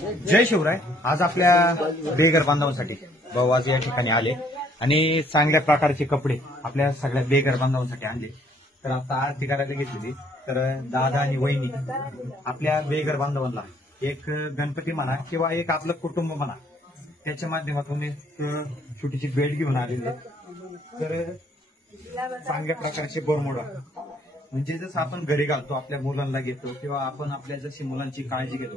जय शिवराय. आज आपल्या बेघर बांधवांसाठी भाऊ आज या ठिकाणी आले आणि चांगल्या प्रकारचे कपडे आपल्या सगळ्या बेघर बांधवांसाठी आणले. तर आता आरती करायला घेतलेली. तर दादा आणि वहिनी आपल्या बेघर बांधवांना एक गणपती म्हणा किंवा एक आपलं कुटुंब म्हणा त्याच्या माध्यमातून एक छोटीशी भेट घेऊन आलेली. तर चांगल्या प्रकारचे बोरमोडा म्हणजे जसं आपण घरी घालतो आपल्या मुलांना घेतो किंवा आपण आपल्या जशी मुलांची काळजी घेतो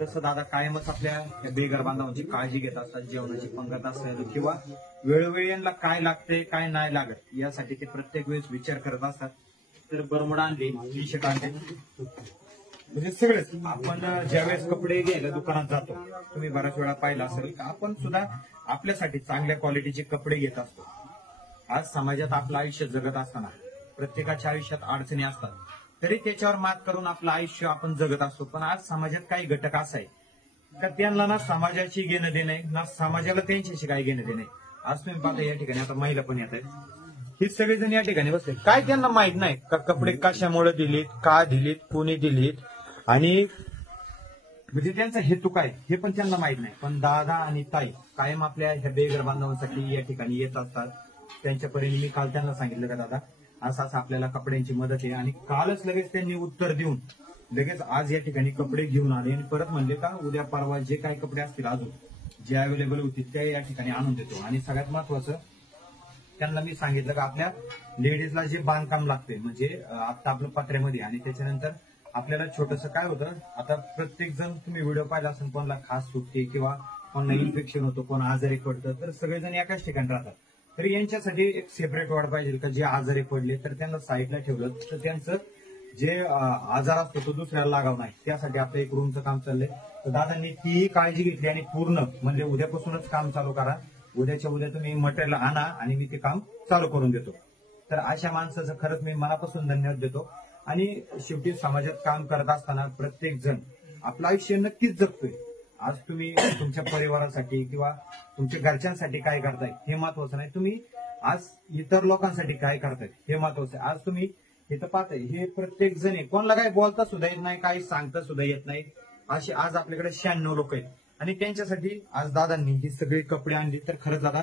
तसं दादा कायमच आपल्या बेघर बांधवांची काळजी घेत असतात. जेवणाची पंगत असेल किंवा वेळोवेळी यांना काय लागते काय नाही लागत यासाठी ते प्रत्येक वेळेस विचार करत असतात. तर बरमुडा आणले, टी शर्ट आणले, म्हणजे सगळेच आपण ज्यावेळेस कपडे घ्यायला दुकानात जातो तुम्ही बऱ्याच वेळा पाहिलं असेल का आपण सुद्धा आपल्यासाठी चांगल्या क्वालिटीचे कपडे घेत असतो. आज समाजात आपलं आयुष्य जगत असताना प्रत्येकाच्या आयुष्यात अडचणी असतात तरी त्याच्यावर मात करून आपलं आयुष्य आपण जगत असतो. पण आज समाजात काही घटक असा आहे का त्यांना ना समाजाची घेणं देणं आहे ना समाजाला त्यांच्याशी काही घेणं देणं आहे. आज तुम्ही पाहता या ठिकाणी आता महिला पण येत आहेत, हे सगळेजण या ठिकाणी बसले. काय त्यांना माहित नाही का कपडे कशामुळे दिलीत, का दिलीत, कोणी दिलीत आणि म्हणजे त्यांचा हेतू काय हे पण त्यांना माहित नाही. पण दादा आणि ताई कायम आपल्या ह्या बेघर बांधवांसाठी या ठिकाणी येत असतात. त्यांच्या परीने मी काल त्यांना सांगितलं का दादा असं असं आपल्याला कपड्यांची मदत आहे आणि कालच लगेच त्यांनी उत्तर देऊन लगेच आज या ठिकाणी कपडे घेऊन आले आणि परत म्हणले का उद्या परवा जे काही कपडे असतील अजून जे अवेलेबल होतील ते या ठिकाणी आणून देतो. आणि सगळ्यात महत्वाचं त्यांना मी सांगितलं का आपल्या लेडीजला जे बांधकाम लागते म्हणजे आता आपलं पत्र्यामध्ये आणि त्याच्यानंतर आपल्याला छोटस काय होतं आता प्रत्येक जण तुम्ही व्हिडिओ पाहिला असेल कोणाला खास सुटते किंवा कोणाला इन्फेक्शन होतं कोण आजारी पडतं तर सगळेजण एकाच ठिकाणी राहतात. तर यांच्यासाठी एक सेपरेट वॉर्ड पाहिजे का जे आजारी पडले तर त्यांना साईडला ठेवलं तर त्यांचं जे आजार असतो तो दुसऱ्याला लागाव नाही त्यासाठी आपलं एक रूमचं काम चाललंय. तर दादांनी तीही काळजी घेतली आणि पूर्ण म्हणजे उद्यापासूनच काम चालू करा, उद्याच्या उद्या तुम्ही मटेरियल आणा आणि मी ते काम चालू करून देतो. तर अशा माणसाचं खरंच मी मनापासून धन्यवाद देतो. आणि शेवटी समाजात काम करत असताना प्रत्येक जण आपलं आयुष्य नक्कीच जगतोय. आज तुम्ही तुमच्या परिवारासाठी किंवा तुमच्या घरच्यांसाठी काय करताय हे महत्वाचं नाही, तुम्ही आज इतर लोकांसाठी काय करताय हे महत्वाचं आहे. आज तुम्ही इथं पाहताय हे प्रत्येक जण आहे, कोणाला काही बोलता सुद्धा येत नाही, काही सांगता सुद्धा येत नाही, असे आज आपल्याकडे 96 लोक आहेत आणि त्यांच्यासाठी आज दादांनी ही सगळी कपडे आणली. तर खरंच दादा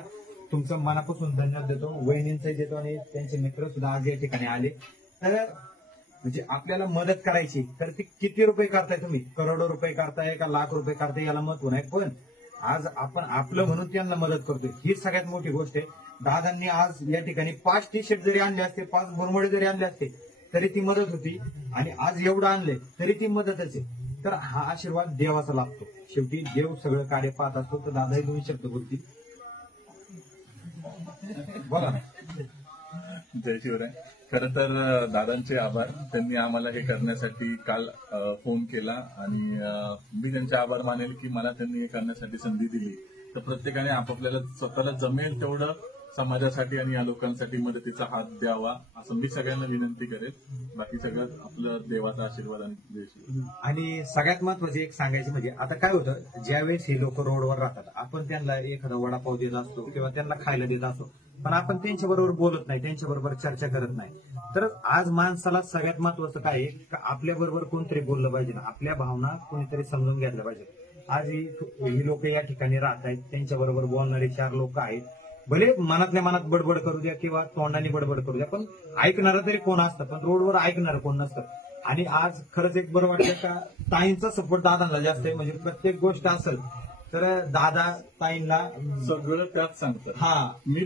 तुमचं मनापासून धन्यवाद देतो, वहिनींचंही देतो आणि त्यांचे मित्र सुद्धा आज या ठिकाणी आले. तर म्हणजे आपल्याला मदत करायची तर ती किती रुपये करताय तुम्ही, करोडो रुपये करताय का लाख रुपये करताय याला महत्व नाही, पण आज आपण आपलं म्हणून त्यांना मदत करतोय ही सगळ्यात मोठी गोष्ट आहे. दादांनी आज या ठिकाणी 5 टी शर्ट जरी आणले असते 5 बोरमोडे जरी आणले असते तरी ती मदत होती आणि आज एवढं आणलंय तरी ती मदतच आहे. तर हा आशीर्वाद देवाचा लागतो, शेवटी देव सगळं कार्य पाहत असतो. तर दादाही 2 शब्द बोलतील, बोला. जय शिवराय. खरं तर दादांचे आभार, त्यांनी आम्हाला हे करण्यासाठी काल फोन केला आणि मी त्यांचे आभार मानेल की मला त्यांनी हे करण्यासाठी संधी दिली. तर प्रत्येकाने आपापल्याला स्वतःला जमेल तेवढं समाजासाठी आणि या लोकांसाठी मदतीचा हात द्यावा असं मी सगळ्यांना विनंती करेल. बाकी सगळं आपलं देवाचा आशीर्वाद आणि जय शिवराय. आणि सगळ्यात महत्वाचे एक सांगायचे म्हणजे आता काय होतं ज्यावेळेस हे लोक रोडवर राहतात आपण त्यांना एखादा वडापाव देत असतो किंवा त्यांना खायला देत असतो पण आपण त्यांच्याबरोबर बोलत नाही, त्यांच्याबरोबर चर्चा करत नाही. तर आज माणसाला सगळ्यात महत्वाचं काय आहे आपल्या बरोबर कोणतरी बोललं पाहिजे, आपल्या भावना कोणीतरी समजून घेतल्या पाहिजे. आज ही लोक या ठिकाणी राहत आहेत, त्यांच्याबरोबर बोलणारे 4 लोक आहेत, भले मनातल्या मनात बडबड करू द्या किंवा तोंडाने बडबड करू द्या पण ऐकणारं तरी कोण असतं, पण रोडवर ऐकणारं कोण नसतं. आणि आज खरंच एक बरं वाटलं का ताईंचा सपोर्ट दादांना जास्त आहे, म्हणजे प्रत्येक गोष्ट असेल तर दादा ताईंना सगळं त्यात सांगतात. हा मी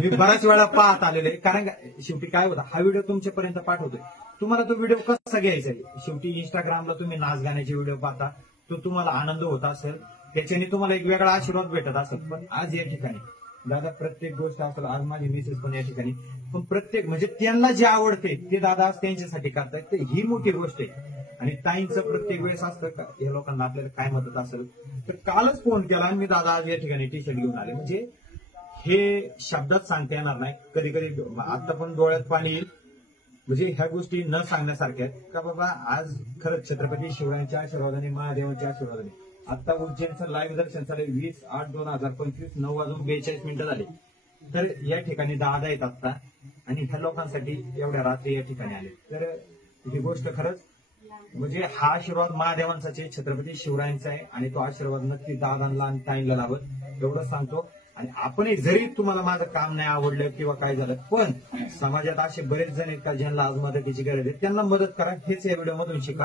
मी बऱ्याच वेळा पाहत आलेले, कारण शेवटी काय होतं हा व्हिडिओ तुमच्यापर्यंत पाठवतोय, तुम्हाला तो व्हिडिओ कसा घ्यायचा आहे. शेवटी इंस्टाग्रामला तुम्ही नाच गाण्याचे व्हिडिओ पाहता तो तुम्हाला आनंद होत असेल, त्याच्याने तुम्हाला एक वेगळा आशीर्वाद भेटत असेल. पण आज या ठिकाणी दादा प्रत्येक गोष्ट असेल, आज माझी मिसेस पण या ठिकाणी, पण प्रत्येक म्हणजे त्यांना जे आवडते ते दादा आज त्यांच्यासाठी करतायत, तर ही मोठी गोष्ट आहे. आणि ताईंचं प्रत्येक वेळेस असतं का या लोकांना आपल्याला काय मदत असेल तर कालच फोन केला आणि मी दादा आज या ठिकाणी टी शर्ट घेऊन आले. म्हणजे हे शब्दात सांगता येणार नाही, कधी कधी आता पण डोळ्यात पाणी येईल. म्हणजे ह्या गोष्टी न सांगण्यासारख्या आहेत का बाबा आज खरंच छत्रपती शिवरायांच्या आशीर्वादाने महादेवांच्या आशीर्वादाने आता उज्जैनचं लाईव्ह दर्शन झाले 20/8/2025 9:42 झाले. तर या ठिकाणी दादा आहेत आता आणि ह्या लोकांसाठी एवढ्या रात्री या ठिकाणी आले. तर ही गोष्ट खरंच म्हणजे हा आशीर्वाद महादेवांचा आहे, छत्रपती शिवरायांचा आहे आणि तो आशीर्वाद नक्की दादांना आणि ताईंना लाभत एवढंच सांगतो. आणि आपण जरी तुम्हाला माझं काम नाही आवडलं किंवा काय झालं, पण समाजात असे बरेच जण आहेत का ज्यांना आज मदतीची गरज आहे, त्यांना मदत करा. हेच या व्हिडिओमधून शिका.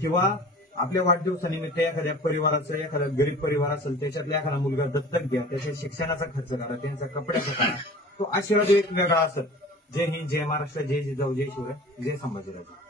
किंवा आपल्या वाढदिवसानिमित्त एखाद्या परिवाराचं, एखादा गरीब परिवार असेल त्याच्यातला एखादा मुलगा दत्तक घ्या, त्याच्या शिक्षणाचा खर्च करा, त्यांचा कपड्याचा करा. तो आशीर्वाद एक वेगळा असत. जय हिंद, जय महाराष्ट्र, जय जिजाऊ, जय शिवराय, जय संभाजीराजे.